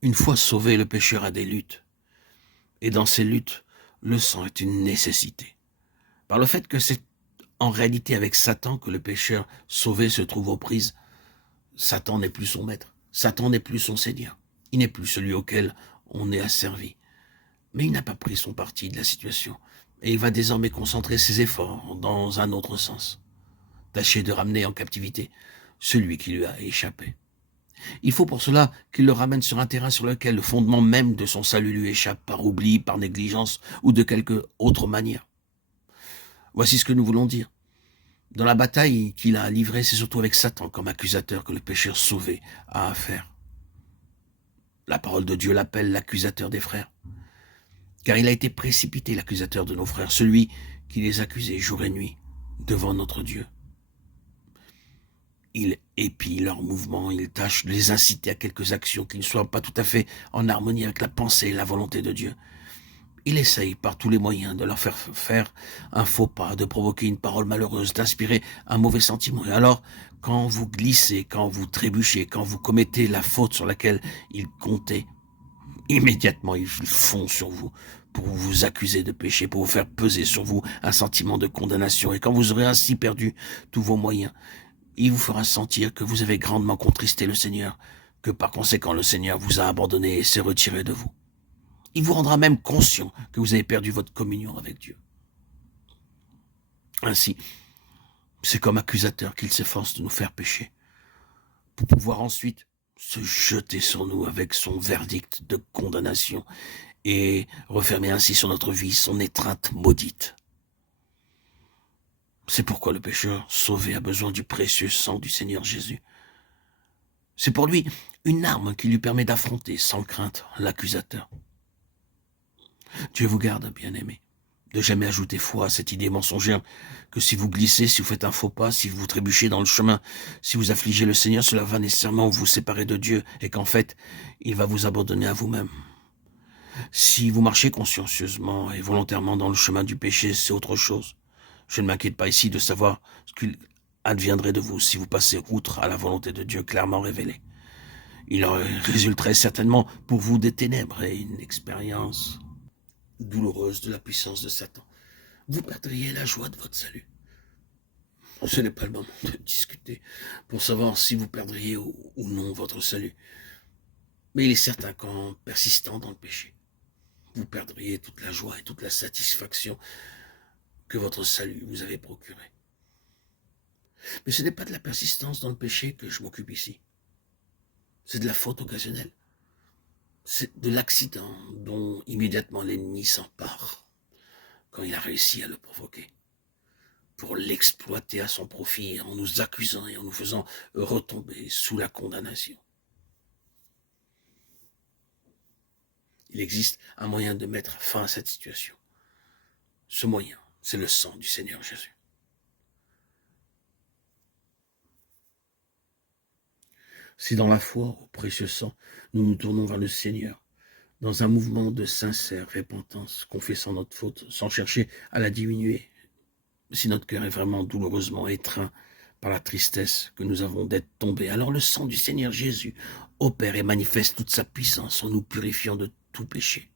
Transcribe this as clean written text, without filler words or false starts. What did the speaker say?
Une fois sauvé, le pécheur a des luttes. Et dans ces luttes, le sang est une nécessité. Par le fait que c'est en réalité avec Satan que le pécheur sauvé se trouve aux prises, Satan n'est plus son maître. Satan n'est plus son Seigneur. Il n'est plus celui auquel on est asservi. Mais il n'a pas pris son parti de la situation. Et il va désormais concentrer ses efforts dans un autre sens. Tâcher de ramener en captivité celui qui lui a échappé. Il faut pour cela qu'il le ramène sur un terrain sur lequel le fondement même de son salut lui échappe par oubli, par négligence ou de quelque autre manière. Voici ce que nous voulons dire. Dans la bataille qu'il a livrée, c'est surtout avec Satan comme accusateur que le pécheur sauvé a affaire. La parole de Dieu l'appelle l'accusateur des frères. Car il a été précipité, l'accusateur de nos frères, celui qui les accusait jour et nuit devant notre Dieu. Il épie leurs mouvements, il tâche de les inciter à quelques actions qui ne soient pas tout à fait en harmonie avec la pensée et la volonté de Dieu. Il essaye par tous les moyens de leur faire un faux pas, de provoquer une parole malheureuse, d'inspirer un mauvais sentiment. Et alors, quand vous glissez, quand vous trébuchez, quand vous commettez la faute sur laquelle il comptait, immédiatement il fond sur vous pour vous accuser de péché, pour vous faire peser sur vous un sentiment de condamnation. Et quand vous aurez ainsi perdu tous vos moyens, il vous fera sentir que vous avez grandement contristé le Seigneur, que par conséquent le Seigneur vous a abandonné et s'est retiré de vous. Il vous rendra même conscient que vous avez perdu votre communion avec Dieu. Ainsi, c'est comme accusateur qu'il s'efforce de nous faire pécher, pour pouvoir ensuite se jeter sur nous avec son verdict de condamnation et refermer ainsi sur notre vie son étreinte maudite. C'est pourquoi le pécheur sauvé a besoin du précieux sang du Seigneur Jésus. C'est pour lui une arme qui lui permet d'affronter sans crainte l'accusateur. Dieu vous garde, bien-aimés, de jamais ajouter foi à cette idée mensongère que si vous glissez, si vous faites un faux pas, si vous trébuchez dans le chemin, si vous affligez le Seigneur, cela va nécessairement vous séparer de Dieu et qu'en fait, il va vous abandonner à vous-même. Si vous marchez consciencieusement et volontairement dans le chemin du péché, c'est autre chose. Je ne m'inquiète pas ici de savoir ce qu'il adviendrait de vous si vous passez outre à la volonté de Dieu clairement révélée. Il en résulterait certainement pour vous des ténèbres et une expérience douloureuse de la puissance de Satan. Vous perdriez la joie de votre salut. Ce n'est pas le moment de discuter pour savoir si vous perdriez ou non votre salut. Mais il est certain qu'en persistant dans le péché, vous perdriez toute la joie et toute la satisfaction que votre salut vous avait procuré. Mais ce n'est pas de la persistance dans le péché que je m'occupe ici. C'est de la faute occasionnelle. C'est de l'accident dont immédiatement l'ennemi s'empare quand il a réussi à le provoquer, pour l'exploiter à son profit en nous accusant et en nous faisant retomber sous la condamnation. Il existe un moyen de mettre fin à cette situation. Ce moyen, c'est le sang du Seigneur Jésus. Si dans la foi au précieux sang, nous nous tournons vers le Seigneur, dans un mouvement de sincère repentance, confessant notre faute, sans chercher à la diminuer, si notre cœur est vraiment douloureusement étreint par la tristesse que nous avons d'être tombés, alors le sang du Seigneur Jésus opère et manifeste toute sa puissance en nous purifiant de tout péché.